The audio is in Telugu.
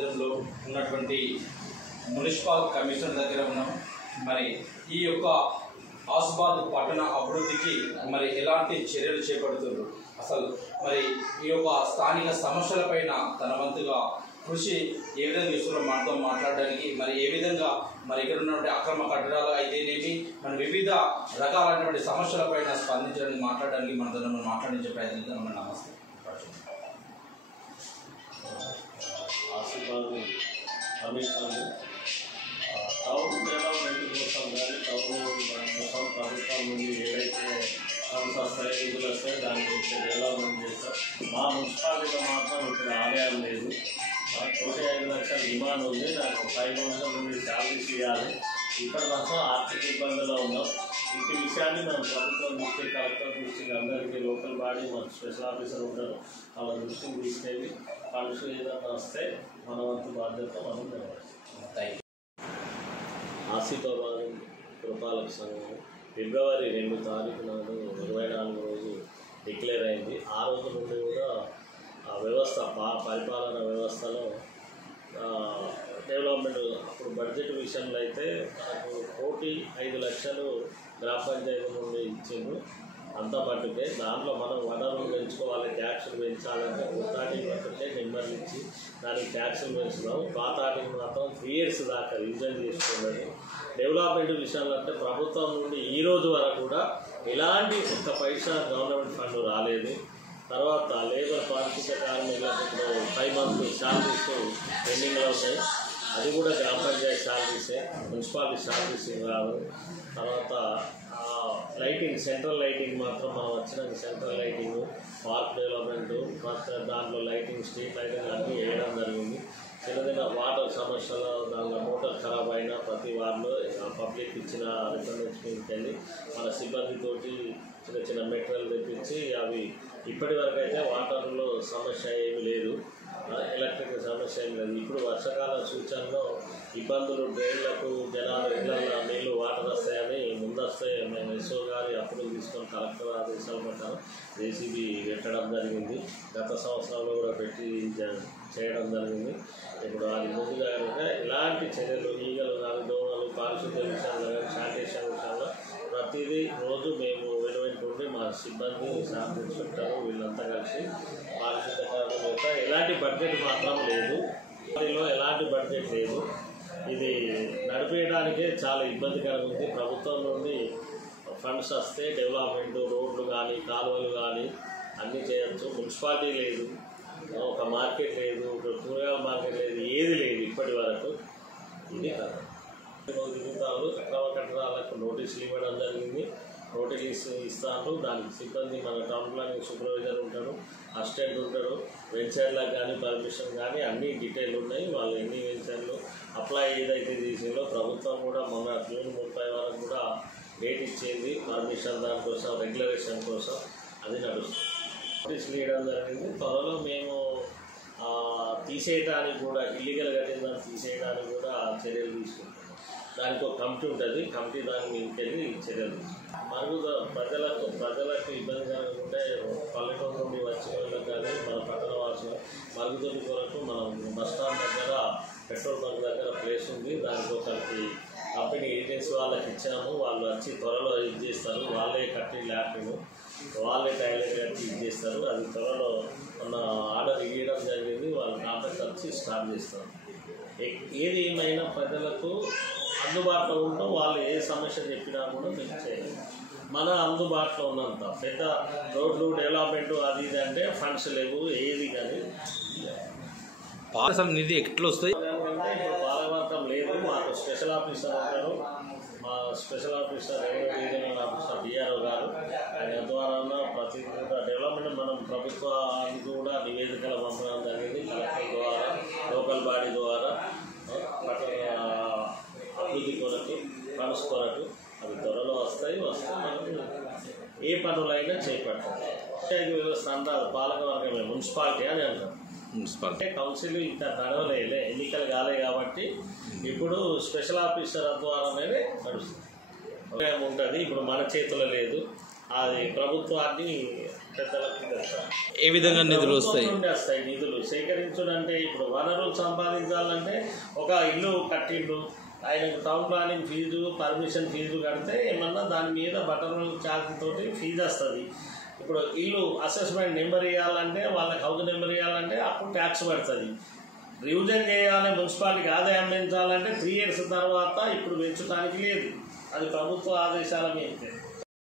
కేంద్రంలో ఉన్నటువంటి మున్సిపల్ కమిషనర్ దగ్గర ఉన్నాం. మరి ఈ యొక్క ఆసిఫాబాద్ పట్టణ అభివృద్ధికి మరి ఎలాంటి చర్యలు చేపడుతున్నారు, అసలు మరి ఈ యొక్క స్థానిక సమస్యలపైన తన వంతుగా కృషి ఏ విధంగా చేస్తున్నారో మనతో మాట్లాడడానికి, మరి ఏ విధంగా మరి ఇక్కడ ఉన్నటువంటి అక్రమ కట్టడాలు అయితేనేమి మన వివిధ రకాలైనటువంటి సమస్యలపైన స్పందించడానికి మాట్లాడడానికి మనతో మాట్లాడించే ప్రయత్నిద్దాం. నమస్తే. ఆసిఫాబాద్ కమిషనర్ టౌన్ డెవలప్మెంట్ కోసం కానీ టౌన్ కోసం ప్రభుత్వం నుండి ఏదైతే ఫండ్స్ వస్తాయో నిధులు వస్తాయో దాని గురించి డెవలప్మెంట్ చేస్తాం. మా మున్సిపాలిటీలో మాత్రం ఇక్కడ ఆదాయం లేదు. 1,5,00,000 డిమాండ్ ఉంది. నాకు 5,000 నుండి శాలరీస్ ఇవ్వాలి. ఇక్కడ మాత్రం ఆర్థిక ఇబ్బందుల్లో ఉన్నాం. ఇంటి విషయాన్ని మనం ప్రభుత్వం దృష్టి, కలెక్టర్ దృష్టికి, అందరికీ లోకల్ బాడీ మన స్పెషల్ ఆఫీసర్ ఉంటారు, వాళ్ళ దృష్టికి తీసుకెళ్ళి ఫండ్స్ ఏదైనా వస్తే మన వంతు బాధ్యత మనం నిర్వహిస్తాం. ఆసిఫాబాద్ పురపాలక సంఘం ఫిబ్రవరి 2 తారీఖు నాడు 24 రోజు డిక్లేర్ అయింది. ఆ రోజు నుండి కూడా ఆ వ్యవస్థ పరిపాలన వ్యవస్థలో డెవలప్మెంట్ అప్పుడు బడ్జెట్ విషయంలో అయితే మనకు 1,05,00,000 గ్రామ పంచాయతీ నుండి ఇచ్చిండ్రు. అంత మట్టుకే దాంట్లో మనం వనరులు పెంచుకోవాలి, ట్యాక్సులు పెంచాలంటే కొత్త ఆటికి మట్టుకే నెంబర్లు ఇచ్చి దానికి ట్యాక్సులు పెంచుతాం. పాత ఆటికి మాత్రం 3 years దాకా రివిజన్ చేసుకున్నది. డెవలప్మెంట్ విషయాలు అంటే ప్రభుత్వం నుండి ఈ రోజు వరకు కూడా ఎలాంటి ఒక్క పైసా గవర్నమెంట్ ఫండ్ రాలేదు. తర్వాత లేబర్ పారిశుద్ధ కార్మికులకు ఇప్పుడు 5 months శాలరీస్ పెండింగ్లో ఉన్నాయి. అది కూడా గ్రామ పంచాయతీ శాలరీసే, మున్సిపాలిటీ శాలరీస్ రాదు. తర్వాత లైటింగ్, సెంట్రల్ లైటింగ్ మాత్రం మనం వచ్చిన సెంట్రల్ లైటింగ్, పార్క్ డెవలప్మెంట్, దాంట్లో లైటింగ్, స్ట్రీట్ లైటింగ్ అన్నీ వేయడం జరిగింది. చిన్నదిన వాటర్ సమస్యలు, దాంట్లో మోటార్ ఖరాబ్ అయినా ప్రతి వార్డులో పబ్లిక్ ఇచ్చిన రికమెండేషన్కి వెళ్ళి మన సిబ్బందితోటి చిన్న చిన్న మెటీరియల్ తెప్పించి అవి ఇప్పటి వరకు అయితే వాటర్లో సమస్య ఏమీ లేదు, ఎలక్ట్రిక్ సమస్య ఏమి లేదు. ఇప్పుడు వర్షాకాల సూచనలో ఇబ్బందులు, డ్రైన్లకు జనాలు ఇళ్లలో నీళ్ళు వాటర్ వస్తాయని ముందొస్తే మేము ఎస్ఓ గారి అప్రూవల్ తీసుకొని కలెక్టర్ ఆదేశాల ప్రకారం జేసీబీ పెట్టడం జరిగింది. గత సంవత్సరంలో కూడా పెట్టి చేయడం జరిగింది. ఇప్పుడు అది ముందుగా కనుక ఇలాంటి చర్యలు, ఈగలు కానీ, దోమలు, పారిశుద్ధ్య విషయాలు కానీ, శానిటేషన్ విషయంలో ప్రతిదీ రోజు మేము వెనువెంటుండి మా సిబ్బంది, శాంతి ఇన్స్పెక్టర్ వీళ్ళంతా కలిసి పారిశుద్ధ్య కార్మికులతో ఎలాంటి బడ్జెట్ మాత్రం లేదు, వాటిలో ఎలాంటి బడ్జెట్ లేదు. ఇది నడిపేయడానికే చాలా ఇబ్బందికరంగా ఉంది. ప్రభుత్వం నుండి ఫండ్స్ వస్తే డెవలప్మెంట్, రోడ్లు కానీ, కాలువలు కానీ అన్నీ చేయొచ్చు. మున్సిపాలిటీ లేదు, ఒక మార్కెట్ లేదు, ఒక కూరగాయల మార్కెట్ లేదు, ఏది లేదు ఇప్పటి వరకు. ఇది కదా దిగుతారు. అక్రమ కట్టడాలకు నోటీసులు ఇవ్వడం జరిగింది. నోటీసులు ఇస్తాను. దానికి సిబ్బంది మన టౌన్ ప్లానింగ్ సూపర్వైజర్ ఉంటాడు, అసిస్టెంట్ ఉంటాడు. వెంచర్లకు కానీ పర్మిషన్ కానీ అన్నీ డీటెయిల్ ఉన్నాయి. వాళ్ళు ఎన్ని వెంచర్లు అప్లై ఏదైతే చేసిందో ప్రభుత్వం కూడా మొన్న June 30 వరకు కూడా డేట్ ఇచ్చింది పర్మిషన్ దానికోసం, రెగ్యులరేషన్ కోసం. అది నడుస్తుంది. నోటీసులు ఇవ్వడం జరిగింది. త్వరలో మేము తీసేయడానికి కూడా, ఇల్లీగల్ కట్టిందని తీసేయడానికి కూడా చర్యలు తీసుకుంటాం. దానికి ఒక కమిటీ ఉంటుంది. కమిటీ దాని మీదకి వెళ్ళి చర్యలు ప్రజలకు ఇబ్బంది కలగకుంటే పల్లెటూరు నుండి వచ్చిన వాళ్ళకి కానీ మన పట్టణ వాసులు మరుగుదొడ్డి కొరకు మనం బస్టాండ్ దగ్గర, పెట్రోల్ బంక్ దగ్గర ప్లేస్ ఉంది. దానికి ఒకరికి కంపెనీ ఏజెన్సీ వాళ్ళకి ఇచ్చాము. వాళ్ళు వచ్చి త్వరలో ఇది చేస్తారు. వాళ్ళే కట్టి ల్యాట్రిన్, వాళ్ళే టాయిలెట్ కట్టి ఇది చేస్తారు. అది త్వరలో మన ఆర్డర్ ఇవ్వడం జరిగింది. వాళ్ళు కాంట్రాక్ట్ వచ్చి స్టార్ట్ చేస్తారు. ఏది ఏమైనా ప్రజలకు అందుబాటులో ఉంటాం. వాళ్ళు ఏ సమస్య చెప్పినా కూడా మేము చేయాలి. మన అందుబాటులో ఉన్నంత పెద్ద రోడ్లు, డెవలప్మెంట్ అది ఇది అంటే ఫండ్స్ లేవు, ఏది కానీ అసలు నిధి ఎట్లా వస్తాయి ఇప్పుడు పాలకవర్గం లేదు. మాకు స్పెషల్ ఆఫీసర్ ఉంటారు. మా special officer regional officer DRO గారు, ఆయన ద్వారా ప్రతి డెవలప్మెంట్ మనం ప్రభుత్వానికి కూడా నివేదికలు పంపడం జరిగింది. కలెక్టర్ ద్వారా, లోకల్ బాడీ ద్వారా పట్టణ అభివృద్ధి కొరకు, ఫండ్స్ కొరకు అవి త్వరలో వస్తాయి. వస్తే మనం ఏ పనులైనా చేపట్టాలి. పంచాయతీ వ్యవస్థ అంటారు పాలకవర్గమే, మున్సిపాలిటీ అని అంటారు. మున్సిపాలిటీ కౌన్సిల్ ఇంకా నడవలేలే, ఎన్నికలు కాలే కాబట్టి ఇప్పుడు స్పెషల్ ఆఫీసర్ ద్వారానే నడుస్తుంది ఉంటుంది. ఇప్పుడు మన చేతిలో లేదు. అది ప్రభుత్వాన్ని పెద్దలకు తెలుస్తాయి. ఏ విధంగా నిధులు వస్తాయి? నిధులు సేకరించడం అంటే ఇప్పుడు వనరులు సంపాదించాలంటే ఒక ఇల్లు కట్టిండు, ఆయనకు town planning fee, permission fee కడితే ఏమన్నా దాని మీద బటన్ ఛార్జ్ తోటి ఫీజు వస్తుంది. ఇప్పుడు ఇల్లు అసెస్మెంట్ నెంబర్ ఇవ్వాలంటే వాళ్ళకి హౌస్ నెంబర్ ఇవ్వాలంటే అప్పుడు ట్యాక్స్ పడుతుంది. రివిజన్ చేయాలి, మున్సిపాలిటీకి ఆదాయం పెంచాలంటే 3 years తర్వాత ఇప్పుడు పెంచడానికి లేదు, అది ప్రభుత్వ ఆదేశాల మీద.